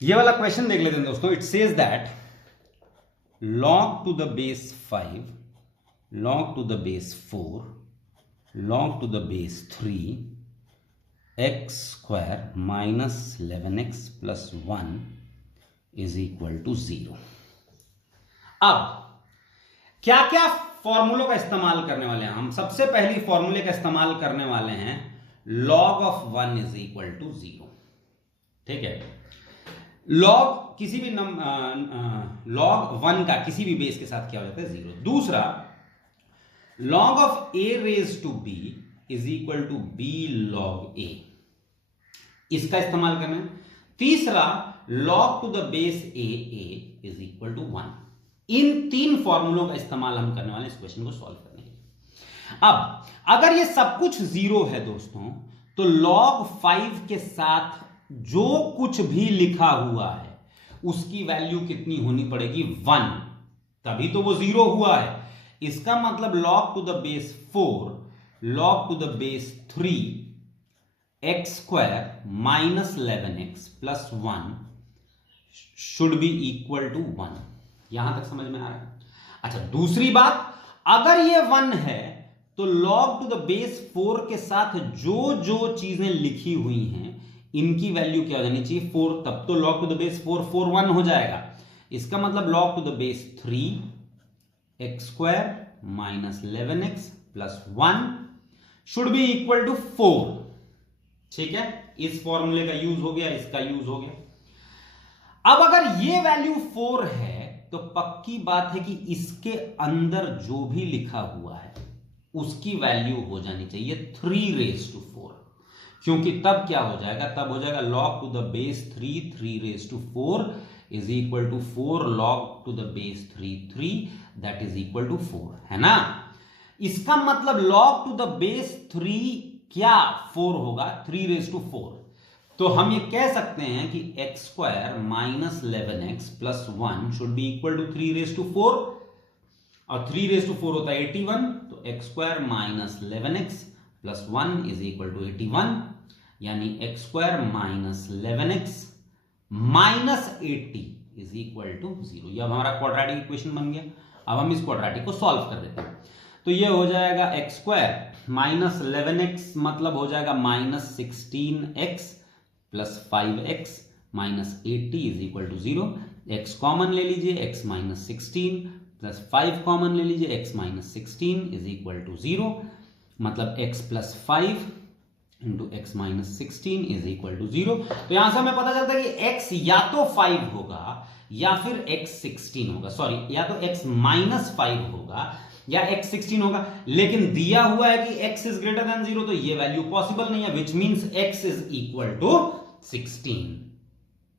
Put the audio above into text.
ये वाला क्वेश्चन देख लेते हैं दोस्तों। It says that log to the base 5, log to the base 4, log to the base 3, x square minus 11x plus 1 is equal to 0। अब क्या क्या फॉर्मूलों का इस्तेमाल करने वाले हैं हम? सबसे पहली फॉर्मूले का इस्तेमाल करने वाले हैं log of 1 is equal to 0। ठीक है, log किसी भी log 1 का किसी भी बेस के साथ क्या हो जाता है? 0। दूसरा, log of a raised to b is equal to b log a, इसका इस्तेमाल करना है। तीसरा, log to the base a is equal to 1। इन तीन फॉर्मूलों का इस्तेमाल हम करने वाले इस क्वेश्चन को सॉल्व करने के लिए। अब अगर ये सब कुछ 0 है दोस्तों, तो log 5 के साथ जो कुछ भी लिखा हुआ है उसकी वैल्यू कितनी होनी पड़ेगी? 1, तभी तो वो 0 हुआ है। इसका मतलब log to the base 4, log to the base 3 x square minus 11x plus 1 should be equal to 1। यहां तक समझ में आ रहा है? अच्छा, दूसरी बात, अगर ये 1 है तो log to the base 4 के साथ जो जो चीजें लिखी हुई हैं इनकी वैल्यू क्या हो जानी चाहिए? 4। तब तो log to the base 4 4 1 हो जाएगा। इसका मतलब log to the base 3 x square minus 11x plus 1 should be equal to 4। ठीक है, इस फॉर्मूले का यूज हो गया, इसका यूज हो गया। अब अगर ये वैल्यू 4 है तो पक्की बात है कि इसके अंदर जो भी लिखा हुआ है उसकी वैल्यू हो जानी चाहिए 3 raised to 4, क्योंकि तब क्या हो जाएगा? तब हो जाएगा log to the base 3 raised to 4 is equal to 4 log to the base 3 that is equal to 4, है ना? इसका मतलब log to the base 3 क्या 4 होगा? 3 raised to 4। तो हम ये कह सकते हैं कि x square minus 11x plus 1 should be equal to 3 raised to 4, और 3 raised to 4 होता है 81, तो x square minus 11x plus 1 is equal to 81, यानी x square minus 11x minus 80 is equal to 0। ये अब हमारा क्वाड्रेटिक इक्वेशन बन गया। अब हम इस क्वाड्रेटिक को सॉल्व कर देते हैं। तो ये हो जाएगा x square minus 11x मतलब हो जाएगा minus 16x plus 5x minus 80 is equal to 0। x common ले लीजिए, x minus 16 plus 5 कॉमन ले लीजिए, x minus 16 is equal to 0। मतलब x plus 5 into x minus 16 is equal to 0। तो यहां से हमें पता चलता है कि x या तो 5 होगा या फिर x 16 होगा, सॉरी, या तो x minus 5 होगा या x 16 होगा। लेकिन दिया हुआ है कि x is greater than 0, तो ये वैल्यू पॉसिबल नहीं है, which means x is equal to 16।